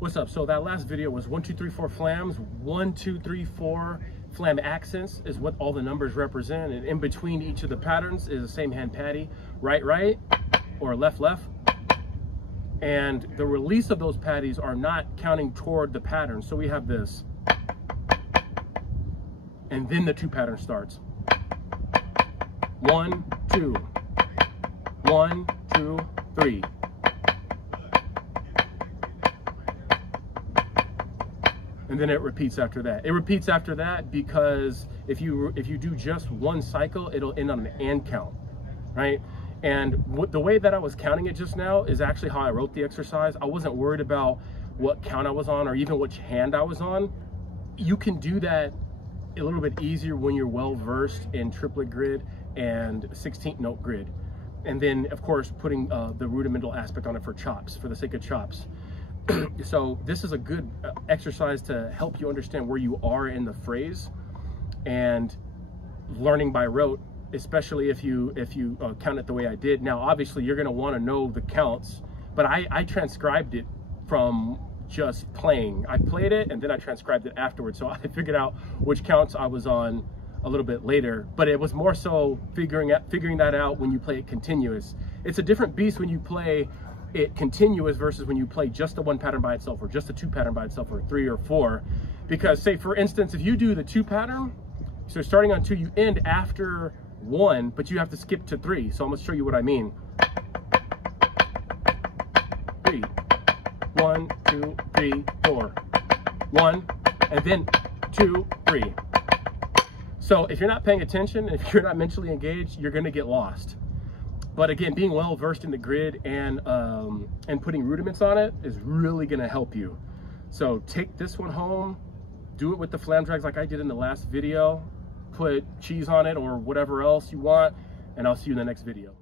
What's up? So that last video was 1, 2, 3, 4 flams. 1, 2, 3, 4 flam accents is what all the numbers represent, and in between each of the patterns is the same hand patty, right, right, or left, left. And the release of those patties are not counting toward the pattern. So we have this, and then the 2 pattern starts. 1, 2, 1, 2, 3. And then it repeats after that. It repeats after that because if you do just one cycle, it'll end on an and count, right? And the way that I was counting it just now is actually how I wrote the exercise. I wasn't worried about what count I was on or even which hand I was on. You can do that a little bit easier when you're well versed in triplet grid and 16th note grid. And then of course putting the rudimental aspect on it for chops, for the sake of chops. So this is a good exercise to help you understand where you are in the phrase and learning by rote, especially if you count it the way I did. Now obviously you're going to want to know the counts, but I transcribed it from just playing. I played it and then I transcribed it afterwards, so I figured out which counts I was on a little bit later. But it was more so figuring that out when you play it continuous. It's a different beast when you play it continuous versus when you play just the 1 pattern by itself, or just the 2 pattern by itself, or 3 or 4. Because say for instance, if you do the 2 pattern, so starting on 2, you end after 1, but you have to skip to 3. So I'm gonna show you what I mean. 3, 1, 2, 3, 4, 1, and then 2, 3. So if you're not paying attention, if you're not mentally engaged, you're gonna get lost. But again, being well versed in the grid and putting rudiments on it is really gonna help you. So take this one home, do it with the flam drags like I did in the last video, put cheese on it or whatever else you want, and I'll see you in the next video.